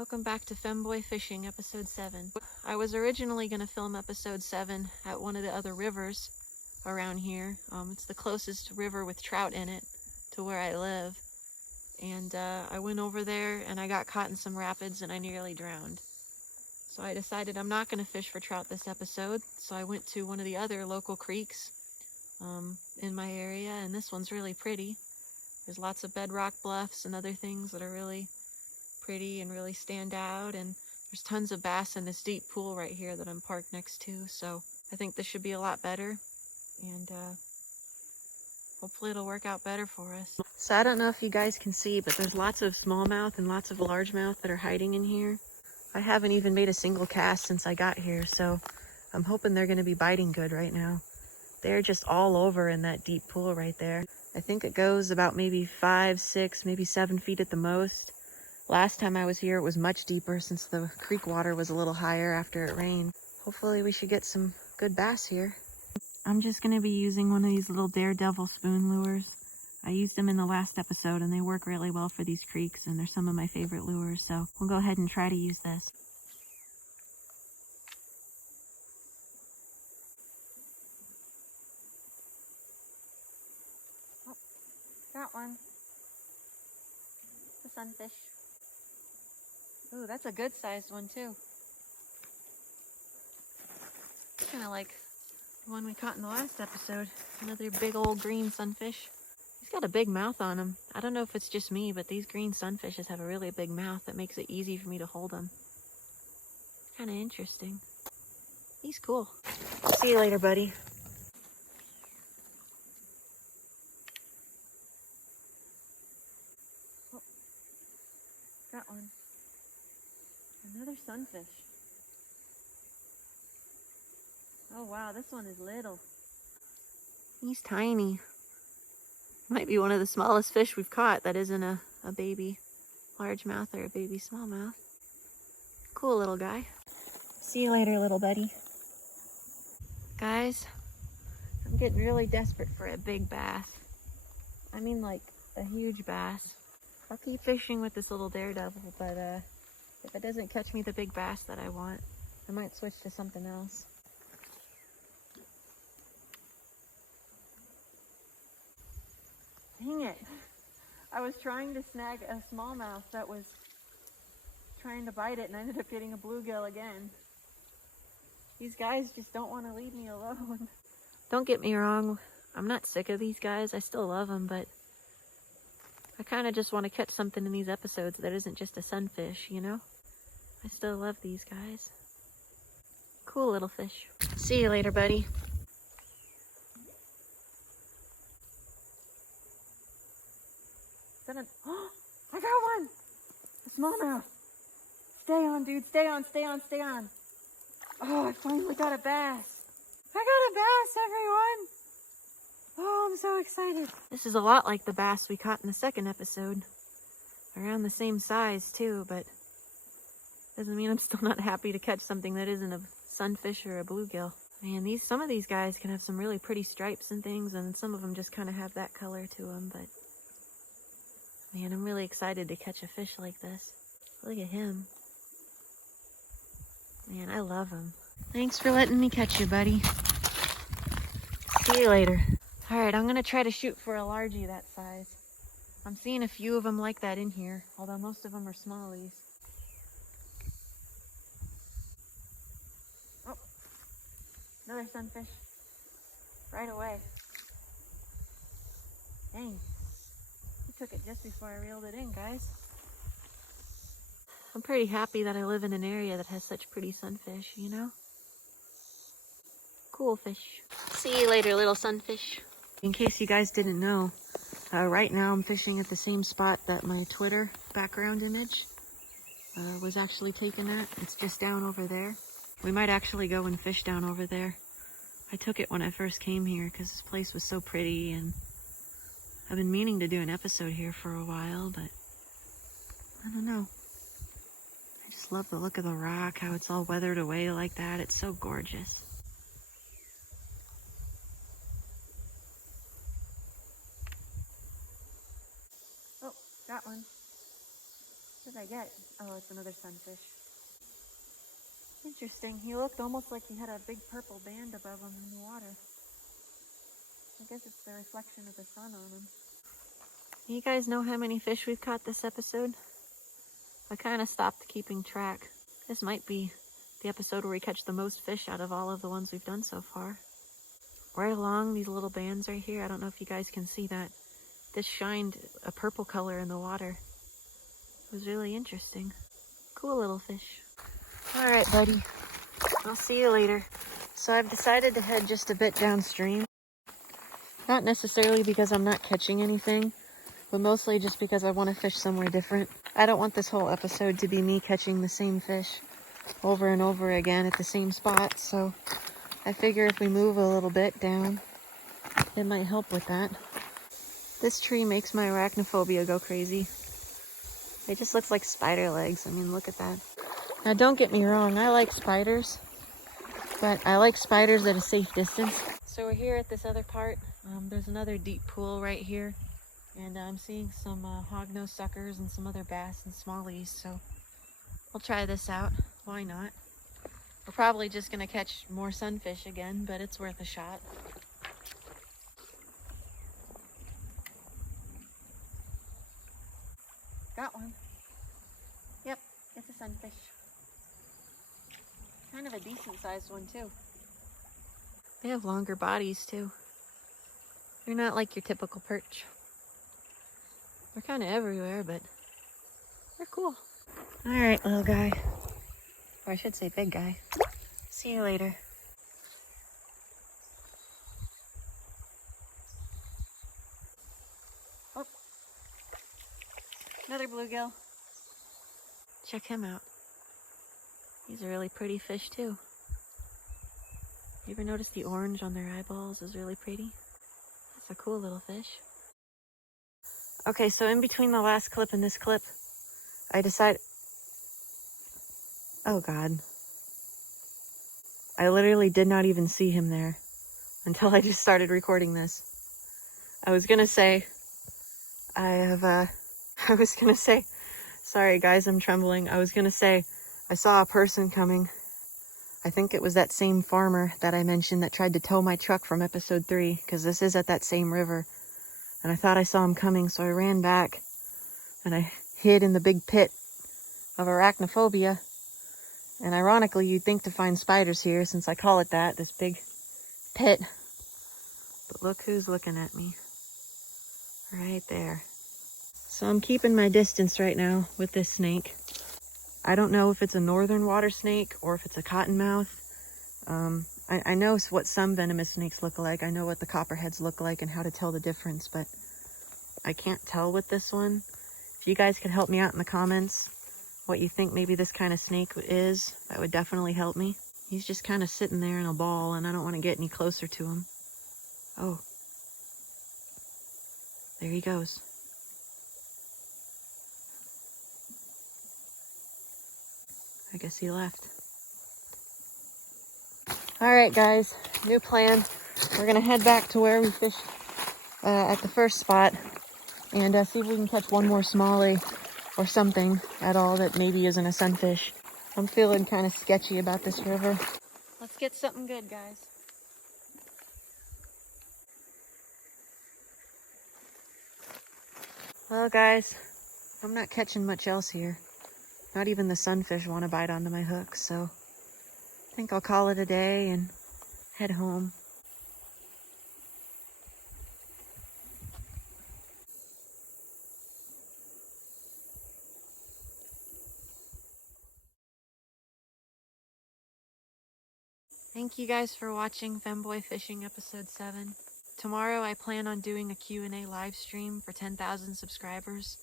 Welcome back to Femboy Fishing, episode 7. I was originally going to film episode 7 at one of the other rivers around here. It's the closest river with trout in it to where I live. And I went over there and I got caught in some rapids and I nearly drowned. So I decided I'm not going to fish for trout this episode. So I went to one of the other local creeks in my area, and this one's really pretty. There's lots of bedrock bluffs and other things that are really pretty and really stand out, and there's tons of bass in this deep pool right here that I'm parked next to, so I think this should be a lot better, and hopefully it'll work out better for us. So I don't know if you guys can see, but there's lots of smallmouth and lots of largemouth that are hiding in here. I haven't even made a single cast since I got here, so I'm hoping they're going to be biting good right now. They're just all over in that deep pool right there. I think it goes about maybe 5, 6, maybe 7 feet at the most. Last time I was here, it was much deeper since the creek water was a little higher after it rained. Hopefully we should get some good bass here. I'm just going to be using one of these little Daredevil spoon lures. I used them in the last episode and they work really well for these creeks, and they're some of my favorite lures, so we'll go ahead and try to use this. Oh, got one. The sunfish. Ooh, that's a good sized one too. Kind of like the one we caught in the last episode. Another big old green sunfish. He's got a big mouth on him. I don't know if it's just me, but these green sunfishes have a really big mouth that makes it easy for me to hold them. Kind of interesting. He's cool. See you later, buddy. Oh, got one. Another sunfish. Oh wow, this one is little. He's tiny. Might be one of the smallest fish we've caught that isn't a baby largemouth or a baby smallmouth. Cool little guy. See you later, little buddy. Guys, I'm getting really desperate for a big bass. I mean like a huge bass. I'll keep fishing with this little Daredevil, but if it doesn't catch me the big bass that I want, I might switch to something else. Dang it. I was trying to snag a smallmouth that was trying to bite it, and I ended up getting a bluegill again. These guys just don't want to leave me alone. Don't get me wrong, I'm not sick of these guys. I still love them, but I kind of just want to catch something in these episodes that isn't just a sunfish, you know? I still love these guys. Cool little fish. See you later, buddy. Oh, I got one! A smallmouth. Stay on, dude. Stay on, stay on, stay on. Oh, I finally got a bass. I got a bass, everyone! Oh, I'm so excited. This is a lot like the bass we caught in the second episode. Around the same size, too, but doesn't mean I'm still not happy to catch something that isn't a sunfish or a bluegill. Man, some of these guys can have some really pretty stripes and things, and some of them just kind of have that color to them, but man, I'm really excited to catch a fish like this. Look at him. Man, I love him. Thanks for letting me catch you, buddy. See you later. All right, I'm gonna try to shoot for a largie that size. I'm seeing a few of them like that in here, although most of them are smallies. Oh, another sunfish. Right away. Dang. He took it just before I reeled it in, guys. I'm pretty happy that I live in an area that has such pretty sunfish, you know? Cool fish. See you later, little sunfish. In case you guys didn't know, right now I'm fishing at the same spot that my Twitter background image was actually taken at. It's just down over there. We might actually go and fish down over there. I took it when I first came here because this place was so pretty, and I've been meaning to do an episode here for a while, but I don't know. I just love the look of the rock, how it's all weathered away like that. It's so gorgeous. Oh, got one. What did I get? Oh, it's another sunfish. Interesting. He looked almost like he had a big purple band above him in the water. I guess it's the reflection of the sun on him. You guys know how many fish we've caught this episode? I kind of stopped keeping track. This might be the episode where we catch the most fish out of all of the ones we've done so far. Right along these little bands right here, I don't know if you guys can see that. This shined a purple color in the water. It was really interesting. Cool little fish. All right, buddy. I'll see you later. So I've decided to head just a bit downstream. Not necessarily because I'm not catching anything, but mostly just because I want to fish somewhere different. I don't want this whole episode to be me catching the same fish over and over again at the same spot, so I figure if we move a little bit down, it might help with that. This tree makes my arachnophobia go crazy. It just looks like spider legs. I mean, look at that. Now, don't get me wrong, I like spiders, but I like spiders at a safe distance. So we're here at this other part. There's another deep pool right here, and I'm seeing some hognose suckers and some other bass and smallies, so we'll try this out. Why not? We're probably just gonna catch more sunfish again, but it's worth a shot. Got one. Yep, it's a sunfish. Kind of a decent sized one too. They have longer bodies too. They're not like your typical perch. They're kind of everywhere, but they're cool. All right, little guy. Or I should say big guy. See you later. Oh, another bluegill. Check him out. He's a really pretty fish too. You ever notice the orange on their eyeballs is really pretty? That's a cool little fish. Okay, so in between the last clip and this clip, I decided... Oh God. I literally did not even see him there until I just started recording this. I was gonna say, sorry guys, I'm trembling. I was gonna say, I saw a person coming. I think it was that same farmer that I mentioned that tried to tow my truck from episode 3, because this is at that same river. And I thought I saw him coming, so I ran back and I hid in the big pit of arachnophobia. And ironically, you'd think to find spiders here, since I call it that, this big pit. But look who's looking at me. Right there. So I'm keeping my distance right now with this snake. I don't know if it's a northern water snake or if it's a cottonmouth. I know what some venomous snakes look like. I know what the copperheads look like and how to tell the difference, but I can't tell with this one. If you guys could help me out in the comments what you think maybe this kind of snake is, that would definitely help me. He's just kind of sitting there in a ball and I don't want to get any closer to him. Oh. There he goes. I guess he left. All right, guys, new plan. We're gonna head back to where we fished at the first spot and see if we can catch one more smallie or something at all that maybe isn't a sunfish. I'm feeling kind of sketchy about this river. Let's get something good, guys. Well, guys, I'm not catching much else here. Not even the sunfish want to bite onto my hook, so I think I'll call it a day and head home. Thank you guys for watching Femboy Fishing episode 7. Tomorrow I plan on doing a Q&A live stream for 10,000 subscribers.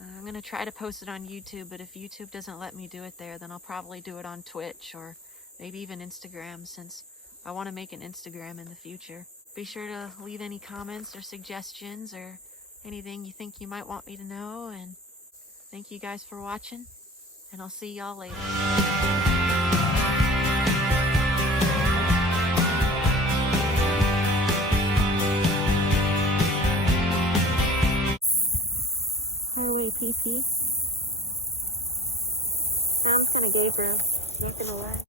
I'm going to try to post it on YouTube, but if YouTube doesn't let me do it there, then I'll probably do it on Twitch or maybe even Instagram, since I want to make an Instagram in the future. Be sure to leave any comments or suggestions or anything you think you might want me to know, and thank you guys for watching, and I'll see y'all later. Hey, PP. Sounds kind of gay, bro. Not gonna lie.